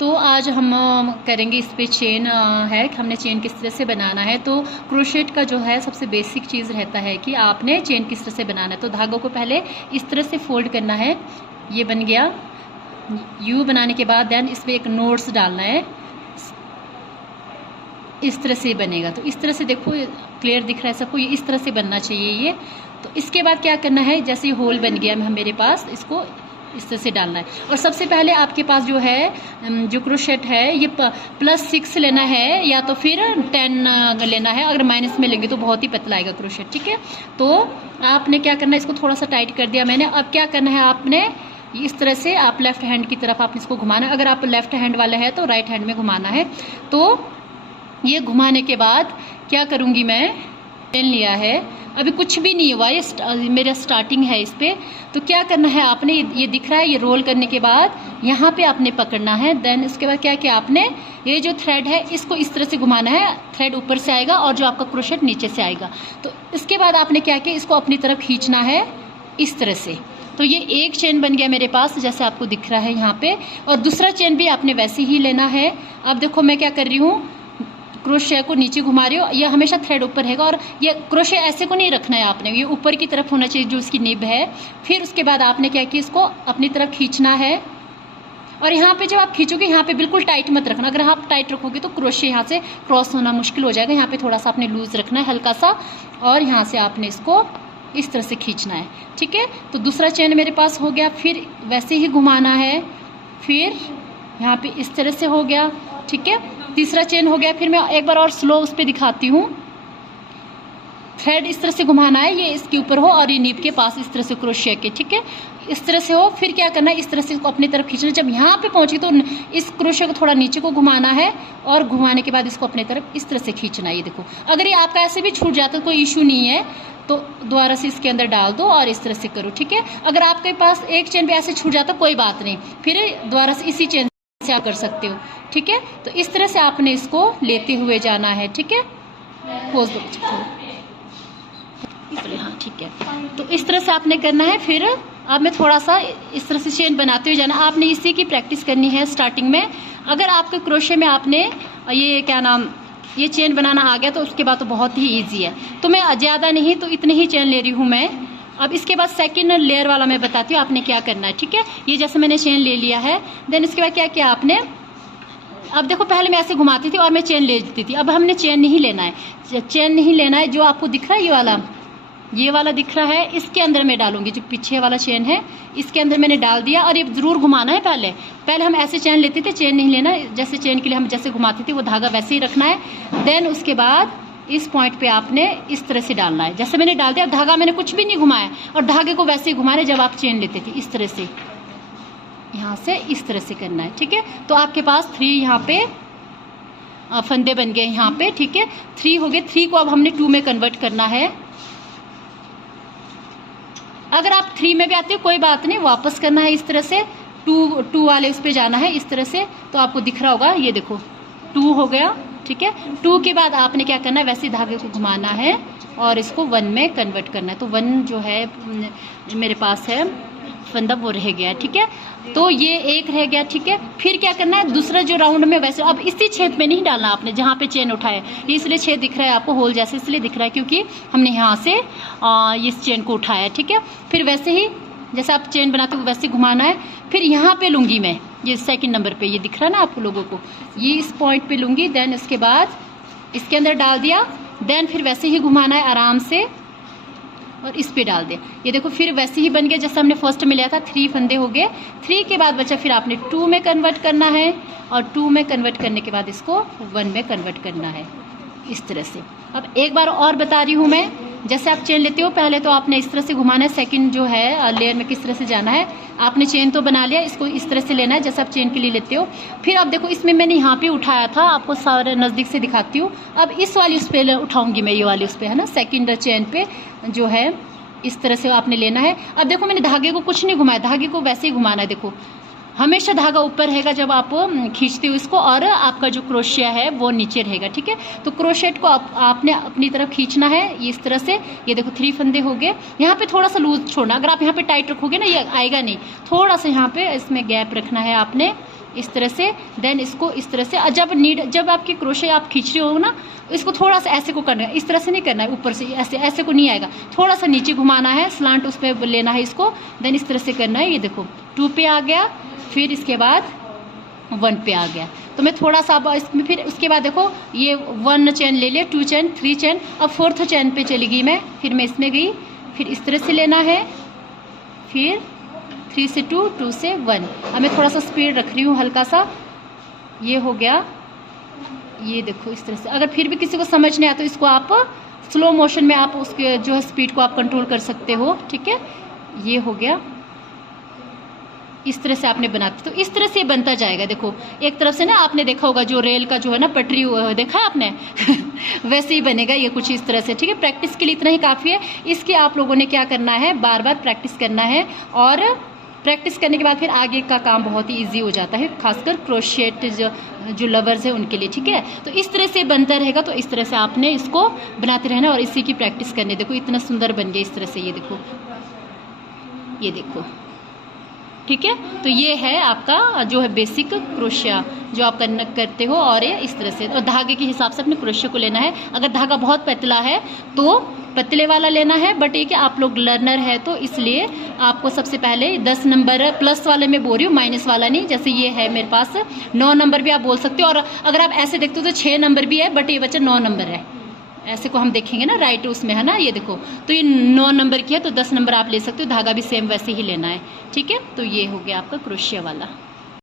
तो आज हम करेंगे इस पे चेन है कि हमने चेन किस तरह से बनाना है। तो क्रोशेट का जो है सबसे बेसिक चीज़ रहता है कि आपने चेन किस तरह से बनाना है। तो धागों को पहले इस तरह से फोल्ड करना है, ये बन गया। यू बनाने के बाद देन इस पर एक नोट्स डालना है, इस तरह से बनेगा। तो इस तरह से देखो क्लियर दिख रहा है सबको, ये इस तरह से बनना चाहिए ये। तो इसके बाद क्या करना है, जैसे होल बन गया मेरे पास, इसको इस तरह से डालना है। और सबसे पहले आपके पास जो है जो क्रोशेट है ये +6 लेना है या तो फिर 10 लेना है। अगर माइनस में लेंगे तो बहुत ही पतला आएगा क्रोशेट, ठीक है। तो आपने क्या करना है, इसको थोड़ा सा टाइट कर दिया मैंने। अब क्या करना है आपने, इस तरह से आप लेफ्ट हैंड की तरफ आपने इसको घुमाना है। अगर आप लेफ्ट हैंड वाला है तो राइट हैंड में घुमाना है। तो ये घुमाने के बाद क्या करूँगी मैं, चेन लिया है, अभी कुछ भी नहीं हुआ, ये मेरा स्टार्टिंग है इस पे। तो क्या करना है आपने, ये दिख रहा है, ये रोल करने के बाद यहाँ पे आपने पकड़ना है। देन उसके बाद क्या किया आपने, ये जो थ्रेड है इसको इस तरह से घुमाना है, थ्रेड ऊपर से आएगा और जो आपका क्रोशेट नीचे से आएगा। तो इसके बाद आपने क्या किया, इसको अपनी तरफ खींचना है इस तरह से। तो ये एक चेन बन गया मेरे पास जैसे आपको दिख रहा है यहाँ पे, और दूसरा चेन भी आपने वैसे ही लेना है। अब देखो मैं क्या कर रही हूँ, क्रोशे को नीचे घुमा रही हो, ये हमेशा थ्रेड ऊपर रहेगा। और ये क्रोशे ऐसे को नहीं रखना है आपने, ये ऊपर की तरफ होना चाहिए जो इसकी निब है। फिर उसके बाद आपने क्या किया, इसको अपनी तरफ खींचना है। और यहाँ पे जब आप खींचोगे यहाँ पे बिल्कुल टाइट मत रखना, अगर आप टाइट रखोगे तो क्रोशे यहाँ से क्रॉस होना मुश्किल हो जाएगा। यहाँ पे थोड़ा सा आपने लूज रखना है हल्का सा, और यहाँ से आपने इसको इस तरह से खींचना है, ठीक है। तो दूसरा चेन मेरे पास हो गया, फिर वैसे ही घुमाना है, फिर यहाँ पे इस तरह से हो गया, ठीक है। तीसरा चेन हो गया, फिर मैं एक बार और स्लो उस पर दिखाती हूँ। थ्रेड इस तरह से घुमाना है, ये इसके ऊपर हो और ये नीब के पास इस तरह से क्रोशे के, ठीक है, इस तरह से हो। फिर क्या करना है, इस तरह से इसको अपनी तरफ खींचना। जब यहाँ पे पहुँचे तो इस क्रोशे को थोड़ा नीचे को घुमाना है, और घुमाने के बाद इसको अपनी तरफ इस तरह से खींचना है। ये देखो, अगर ये आपका ऐसे भी छूट जाता है कोई इशू नहीं है, तो दोबारा से इसके अंदर डाल दो और इस तरह से करो, ठीक है। अगर आपके पास एक चेन भी ऐसे छूट जाता कोई बात नहीं, फिर दोबारा से इसी चेन से आप कर सकते हो, ठीक है। तो इस तरह से आपने इसको लेते हुए जाना है, ठीक है। पोज दो, हाँ ठीक है। तो इस तरह से आपने करना है। फिर अब मैं थोड़ा सा इस तरह से चेन बनाते हुए जाना। आपने इसी की प्रैक्टिस करनी है स्टार्टिंग में। अगर आपके क्रोशे में आपने ये क्या नाम, ये चेन बनाना आ गया तो उसके बाद तो बहुत ही ईजी है। तो मैं ज़्यादा नहीं तो इतने ही चेन ले रही हूँ मैं। अब इसके बाद सेकंड लेयर वाला मैं बताती हूँ आपने क्या करना है, ठीक है। ये जैसे मैंने चेन ले लिया है, देन इसके बाद क्या किया आपने, अब देखो पहले मैं ऐसे घुमाती थी और मैं चेन ले लेती थी। अब हमने चेन नहीं लेना है, चेन नहीं लेना है। जो आपको दिख रहा है ये वाला दिख रहा है, इसके अंदर मैं डालूंगी। जो पीछे वाला चेन है इसके अंदर मैंने डाल दिया, और ये ज़रूर घुमाना है। पहले हम ऐसे चेन लेते थे, चेन नहीं लेना। जैसे चेन के लिए हम जैसे घुमाते थे वो धागा वैसे ही रखना है। देन उसके बाद इस पॉइंट पे आपने इस तरह से डालना है, जैसे मैंने डाल दिया। धागा मैंने कुछ भी नहीं घुमाया, और धागे को वैसे ही घुमाना जब आप चेन लेते थे, इस तरह से यहाँ से इस तरह से करना है, ठीक है। तो आपके पास 3 यहाँ पे फंदे बन गए यहाँ पे, ठीक है। 3 हो गए। 3 को अब हमने 2 में कन्वर्ट करना है। अगर आप 3 में भी आते हो कोई बात नहीं, वापस करना है इस तरह से। 2 वाले उस पर जाना है इस तरह से। तो आपको दिख रहा होगा, ये देखो 2 हो गया, ठीक है। 2 के बाद आपने क्या करना है, वैसे धागे को घुमाना है और इसको 1 में कन्वर्ट करना है। तो 1 जो है मेरे पास है फंदा, वो रह गया, ठीक है। तो ये एक रह गया, ठीक है। फिर क्या करना है, दूसरा जो राउंड में वैसे अब इसी छेद में नहीं डालना आपने जहाँ पे चेन उठाए। ये इसलिए छेद दिख रहा है आपको होल जैसे, इसलिए दिख रहा है क्योंकि हमने यहाँ से इस चेन को उठाया, ठीक है। फिर वैसे ही जैसे आप चेन बनाते हो वैसे घुमाना है। फिर यहाँ पे लूँगी मैं, ये सेकंड नंबर पे, ये दिख रहा है ना आप लोगों को, ये इस पॉइंट पे लूँगी। देन इसके बाद इसके अंदर डाल दिया। देन फिर वैसे ही घुमाना है आराम से, और इस पे डाल दिया। ये देखो फिर वैसे ही बन गया जैसे हमने फर्स्ट में लिया था। 3 फंदे हो गए। 3 के बाद बचा फिर आपने 2 में कन्वर्ट करना है, और 2 में कन्वर्ट करने के बाद इसको 1 में कन्वर्ट करना है, इस तरह से। अब एक बार और बता रही हूँ मैं, जैसे आप चेन लेते हो पहले तो आपने इस तरह से घुमाना है। सेकंड जो है लेयर में किस तरह से जाना है, आपने चेन तो बना लिया, इसको इस तरह से लेना है जैसे आप चेन के लिए लेते हो। फिर अब देखो इसमें मैंने यहाँ पे उठाया था, आपको सारे नज़दीक से दिखाती हूँ। अब इस वाली उस पर उठाऊंगी मैं, ये वाली उस पर है ना, सेकंड चेन पे जो है इस तरह से आपने लेना है। अब देखो मैंने धागे को कुछ नहीं घुमाया, धागे को वैसे ही घुमाना है। देखो हमेशा धागा ऊपर रहेगा जब आप खींचते हो इसको, और आपका जो क्रोशिया है वो नीचे रहेगा, ठीक है। तो क्रोशेट को आपने अपनी तरफ खींचना है इस तरह से। ये देखो 3 फंदे हो गए। यहाँ पे थोड़ा सा लूज छोड़ना, अगर आप यहाँ पे टाइट रखोगे ना ये आएगा नहीं। थोड़ा सा यहाँ पे इसमें गैप रखना है आपने, इस तरह से, देन इसको इस तरह से। और जब आपकी क्रोशे आप खींच रहे हो ना, इसको थोड़ा सा ऐसे को करना है, इस तरह से नहीं करना है ऊपर से, ऐसे ऐसे को नहीं आएगा, थोड़ा सा नीचे घुमाना है, स्लांट उस पर लेना है इसको, देन इस तरह से करना है। ये देखो 2 पे आ गया, फिर इसके बाद 1 पे आ गया। तो मैं थोड़ा सा अब इसमें, फिर उसके बाद देखो ये 1 चेन ले लिया, 2 चेन, 3 चेन, अब 4th चेन पे चली गई मैं, फिर मैं इसमें गई, फिर इस तरह से लेना है, फिर 3 से 2, 2 से 1। अब मैं थोड़ा सा स्पीड रख रही हूँ हल्का सा, ये हो गया। ये देखो इस तरह से। अगर फिर भी किसी को समझ नहीं आया तो इसको आप स्लो मोशन में आप उसके जो है स्पीड को आप कंट्रोल कर सकते हो, ठीक है। ये हो गया, इस तरह से आपने बनाते, तो इस तरह से बनता जाएगा। देखो एक तरफ से ना आपने देखा होगा जो रेल का जो है ना पटरी देखा है आपने वैसे ही बनेगा ये कुछ इस तरह से, ठीक है। प्रैक्टिस के लिए इतना ही काफ़ी है। इसके आप लोगों ने क्या करना है, बार बार प्रैक्टिस करना है, और प्रैक्टिस करने के बाद फिर आगे का काम बहुत ही ईजी हो जाता है, खासकर क्रोशेट जो लवर्स है उनके लिए, ठीक है। तो इस तरह से बनता रहेगा, तो इस तरह से आपने इसको बनाते रहना और इसी की प्रैक्टिस करनी। देखो इतना सुंदर बन गया इस तरह से, ये देखो, ये देखो, ठीक है। तो ये है आपका जो है बेसिक क्रोशिया जो आप करते हो, और ये इस तरह से। और धागे के हिसाब से अपने क्रोशिया को लेना है। अगर धागा बहुत पतला है तो पतले वाला लेना है, बट ये कि आप लोग लर्नर है तो इसलिए आपको सबसे पहले 10 नंबर प्लस वाले में बोल रही हूँ, माइनस वाला नहीं। जैसे ये है मेरे पास 9 नंबर भी आप बोल सकते हो, और अगर आप ऐसे देखते हो तो 6 नंबर भी है, बट ये बच्चा 9 नंबर है। ऐसे को हम देखेंगे ना राइट उसमें, है ना, ये देखो, तो ये 9 नंबर की है, तो 10 नंबर आप ले सकते हो। धागा भी सेम वैसे ही लेना है, ठीक है। तो ये हो गया आपका क्रोशिया वाला।